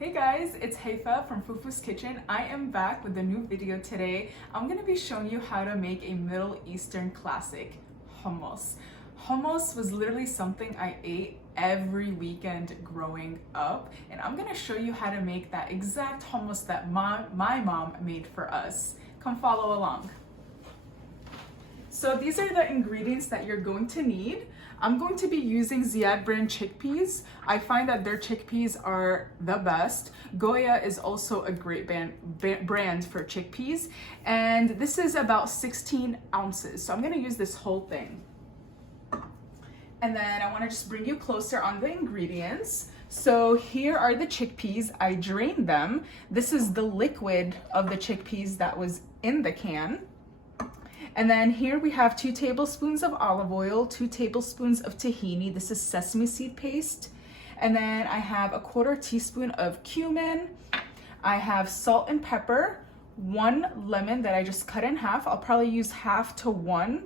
Hey guys, it's Haifa from Fufu's Kitchen. I am back with a new video today. I'm gonna be showing you how to make a Middle Eastern classic, hummus. Hummus was literally something I ate every weekend growing up, and I'm gonna show you how to make that exact hummus that my mom made for us. Come follow along. So these are the ingredients that you're going to need. I'm going to be using Ziyad brand chickpeas. I find that their chickpeas are the best. Goya is also a great brand for chickpeas. And this is about 16 ounces. So I'm gonna use this whole thing. And then I wanna just bring you closer on the ingredients. So here are the chickpeas. I drained them. This is the liquid of the chickpeas that was in the can. And then here we have 2 tablespoons of olive oil, 2 tablespoons of tahini. This is sesame seed paste. And then I have a 1/4 teaspoon of cumin. I have salt and pepper, 1 lemon that I just cut in half. I'll probably use half to 1.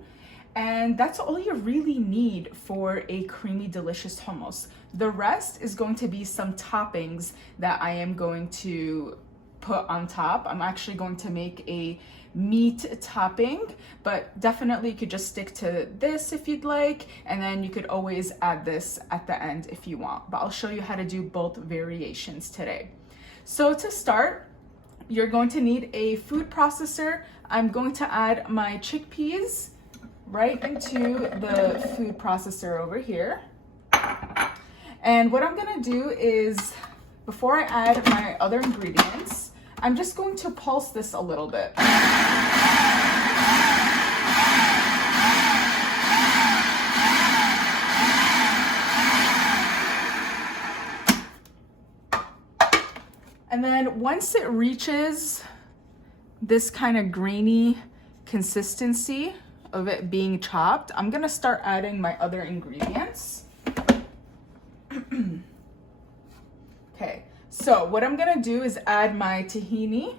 And that's all you really need for a creamy, delicious hummus. The rest is going to be some toppings that I am going to put on top. I'm actually going to make a meat topping, but definitely you could just stick to this if you'd like, and then you could always add this at the end if you want, but I'll show you how to do both variations today. So to start, you're going to need a food processor. I'm going to add my chickpeas right into the food processor over here. And what I'm gonna do is, before I add my other ingredients, I'm just going to pulse this a little bit. And then once it reaches this kind of grainy consistency of it being chopped, I'm gonna start adding my other ingredients. Okay. So what I'm gonna do is add my tahini.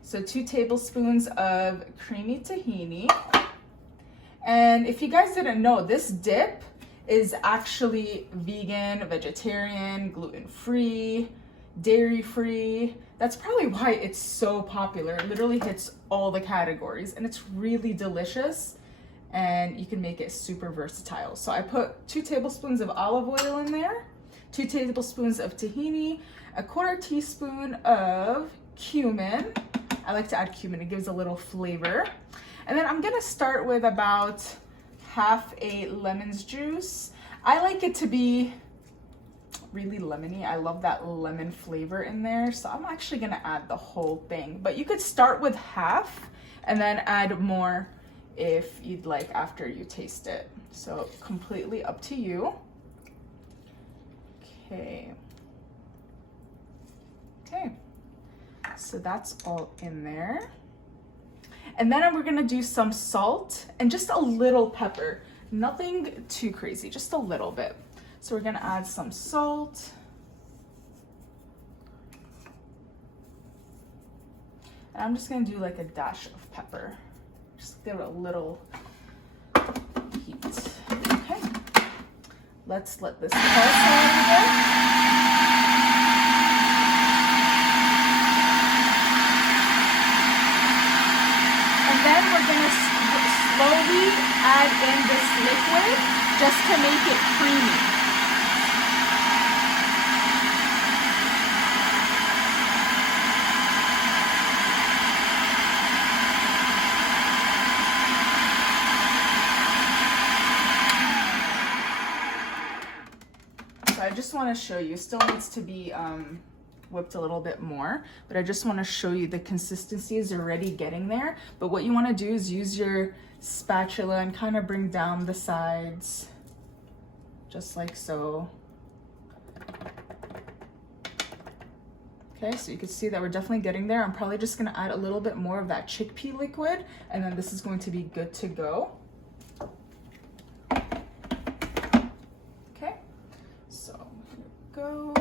So 2 tablespoons of creamy tahini. And if you guys didn't know, this dip is actually vegan, vegetarian, gluten-free, dairy-free. That's probably why it's so popular. It literally hits all the categories and it's really delicious and you can make it super versatile. So I put 2 tablespoons of olive oil in there, 2 tablespoons of tahini, a 1/4 teaspoon of cumin. I like to add cumin, it gives a little flavor. And then I'm gonna start with about half a lemon's juice. I like it to be really lemony. I love that lemon flavor in there. So I'm actually gonna add the whole thing, but you could start with half and then add more if you'd like after you taste it. So completely up to you. Okay. Okay, so that's all in there. And then we're gonna do some salt and just a little pepper. Nothing too crazy, just a little bit. So we're gonna add some salt. And I'm just gonna do like a dash of pepper. Just give it a little heat. Okay, let's let this pulse a little bit. Then we're gonna slowly add in this liquid just to make it creamy. So I just want to show you, still needs to be whipped a little bit more, but I just want to show you the consistency is already getting there. But what you want to do is use your spatula and kind of bring down the sides just like so. Okay, so you can see that we're definitely getting there. I'm probably just going to add a little bit more of that chickpea liquid and then this is going to be good to go. Okay, so here we go.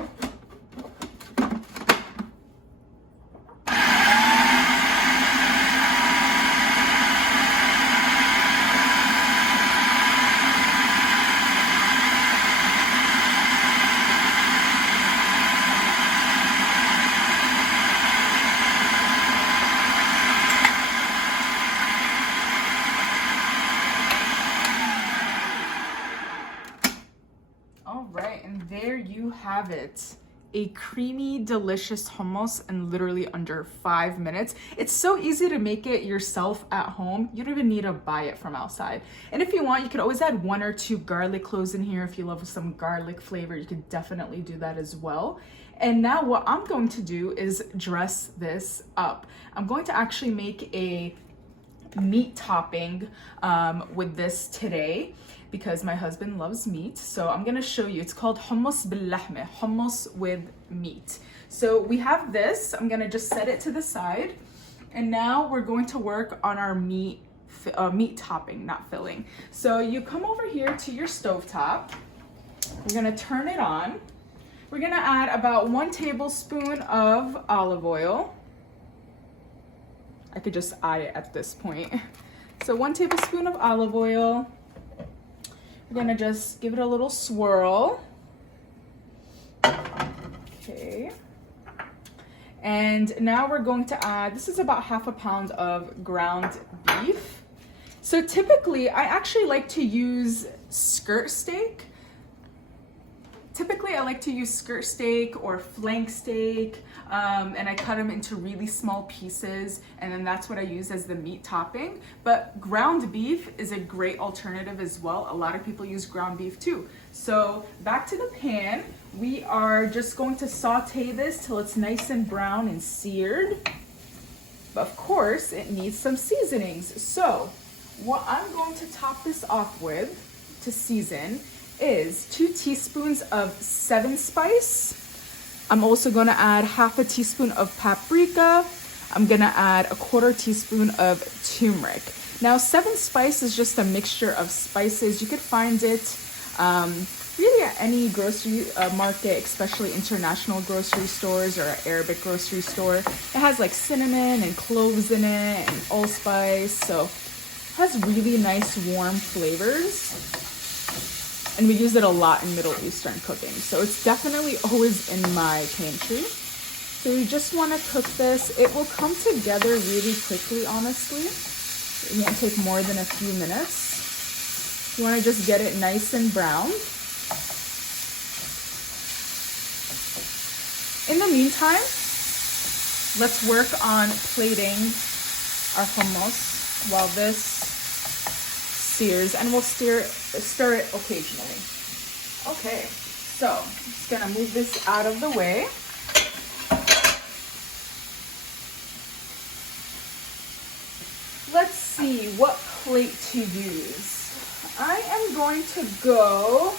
have it. A creamy, delicious hummus in literally under 5 minutes. It's so easy to make it yourself at home. You don't even need to buy it from outside. And if you want, you could always add 1 or 2 garlic cloves in here. If you love some garlic flavor, you could definitely do that as well. And now what I'm going to do is dress this up. I'm going to actually make a meat topping with this today because my husband loves meat. So I'm gonna show you. It's called hummus bil lahme, hummus with meat. So we have this. I'm gonna just set it to the side. And now we're going to work on our meat topping, not filling. So you come over here to your stovetop. We're gonna turn it on. We're gonna add about 1 tablespoon of olive oil. I could just eye it at this point. So 1 tablespoon of olive oil. We're gonna just give it a little swirl. Okay. And now we're going to add, this is about 1/2 pound of ground beef. So typically, I actually like to use skirt steak. Typically, I like to use skirt steak or flank steak, and I cut them into really small pieces, and then that's what I use as the meat topping. But ground beef is a great alternative as well. A lot of people use ground beef too. So back to the pan, we are just going to saute this till it's nice and brown and seared. But of course, it needs some seasonings. So what I'm going to top this off with to season is 2 teaspoons of 7 spice. I'm also gonna add 1/2 teaspoon of paprika. I'm gonna add 1/4 teaspoon of turmeric. Now 7 spice is just a mixture of spices. You could find it really at any grocery market, especially international grocery stores or Arabic grocery store. It has like cinnamon and cloves in it and allspice, so it has really nice warm flavors. And we use it a lot in Middle Eastern cooking. So it's definitely always in my pantry. So you just want to cook this. It will come together really quickly, honestly. It won't take more than a few minutes. You want to just get it nice and brown. In the meantime, let's work on plating our hummus while this sears, and we'll stir it occasionally. Okay, so I'm just gonna move this out of the way. Let's see what plate to use. I am going to go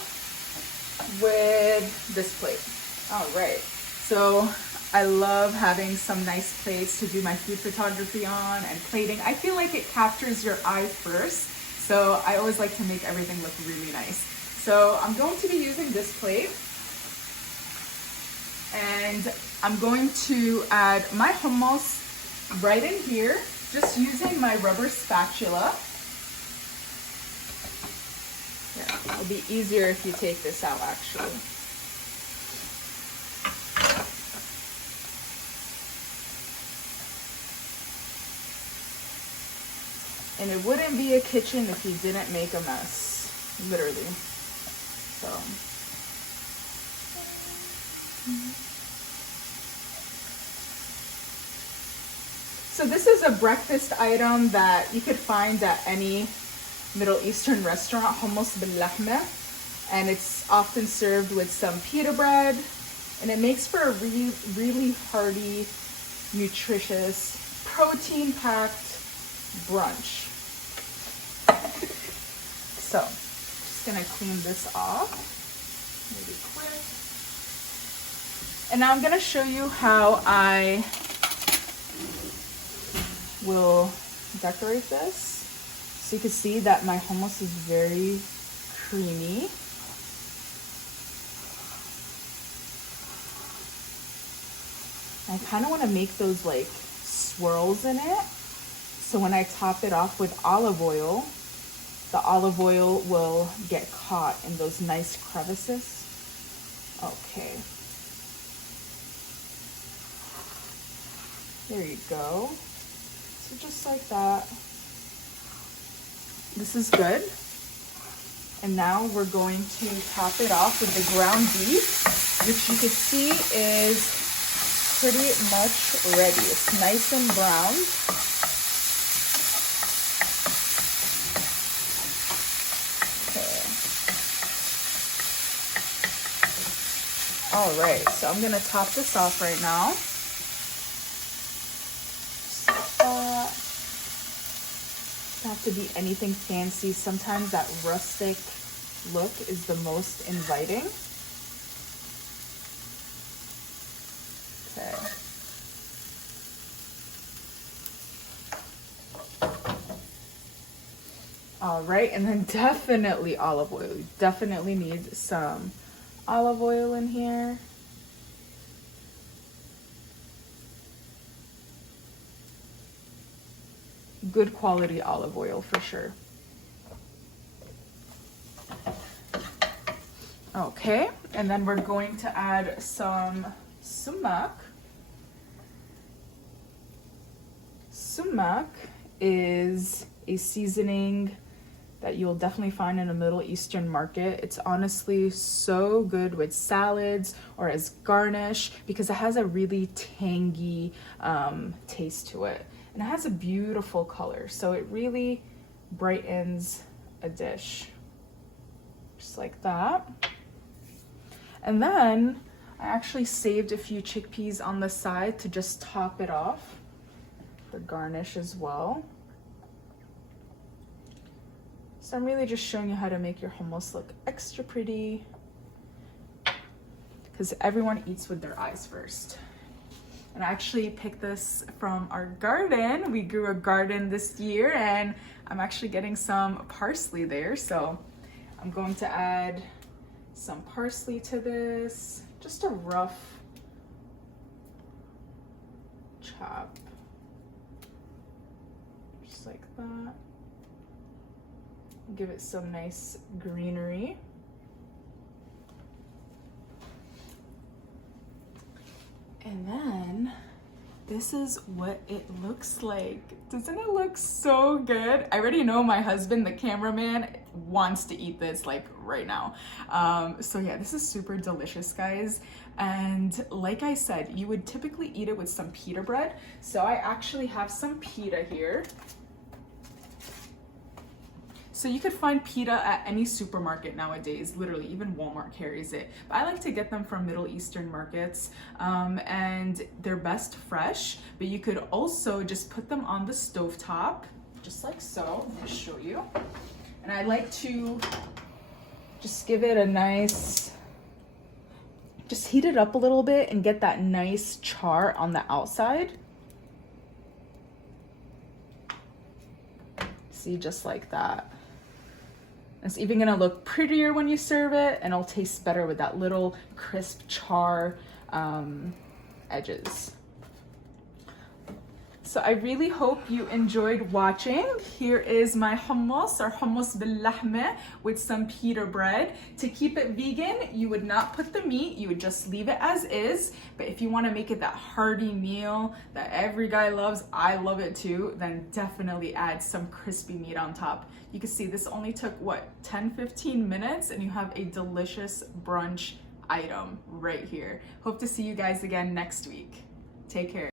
with this plate. All right, so I love having some nice plates to do my food photography on and plating. I feel like it captures your eye first. So I always like to make everything look really nice. So I'm going to be using this plate. And I'm going to add my hummus right in here, just using my rubber spatula. Yeah, it'll be easier if you take this out actually. And it wouldn't be a kitchen if you didn't make a mess, literally. So this is a breakfast item that you could find at any Middle Eastern restaurant, hummus bil lahme, and it's often served with some pita bread, and it makes for a really, really hearty, nutritious, protein-packed brunch. So, just gonna clean this off really quick. And now I'm gonna show you how I will decorate this. So you can see that my hummus is very creamy. I kind of want to make those like swirls in it. So when I top it off with olive oil, the olive oil will get caught in those nice crevices. Okay. There you go. So just like that. This is good. And now we're going to top it off with the ground beef. which you can see is pretty much ready. It's nice and brown. Okay. All right, so I'm gonna top this off right now. Doesn't have to be anything fancy. Sometimes that rustic look is the most inviting. Okay. All right, and then definitely olive oil. You definitely need some olive oil in here. Good quality olive oil for sure. Okay, and then we're going to add some sumac. Sumac is a seasoning that you'll definitely find in a Middle Eastern market. It's honestly so good with salads or as garnish because it has a really tangy taste to it. And it has a beautiful color, so it really brightens a dish. Just like that. And then I actually saved a few chickpeas on the side to just top it off for garnish as well. So I'm really just showing you how to make your hummus look extra pretty because everyone eats with their eyes first. And I actually picked this from our garden. We grew a garden this year and I'm actually getting some parsley there. So I'm going to add some parsley to this, just a rough chop, just like that. Give it some nice greenery. And then this is what it looks like. Doesn't it look so good? I already know my husband, the cameraman, wants to eat this like right now. So yeah, this is super delicious, guys. And like I said, you would typically eat it with some pita bread. So I actually have some pita here. So you could find pita at any supermarket nowadays, literally, even Walmart carries it. But I like to get them from Middle Eastern markets and they're best fresh, but you could also just put them on the stovetop, just like so. I'm gonna show you. And I like to just give it a nice, just heat it up a little bit and get that nice char on the outside. See, just like that. It's even gonna look prettier when you serve it and it'll taste better with that little crisp char edges. So I really hope you enjoyed watching. Here is my hummus or hummus bil lahmeh with some pita bread. To keep it vegan, you would not put the meat, you would just leave it as is. But if you wanna make it that hearty meal that every guy loves, I love it too, then definitely add some crispy meat on top. You can see this only took, what, 10-15 minutes and you have a delicious brunch item right here. Hope to see you guys again next week. Take care.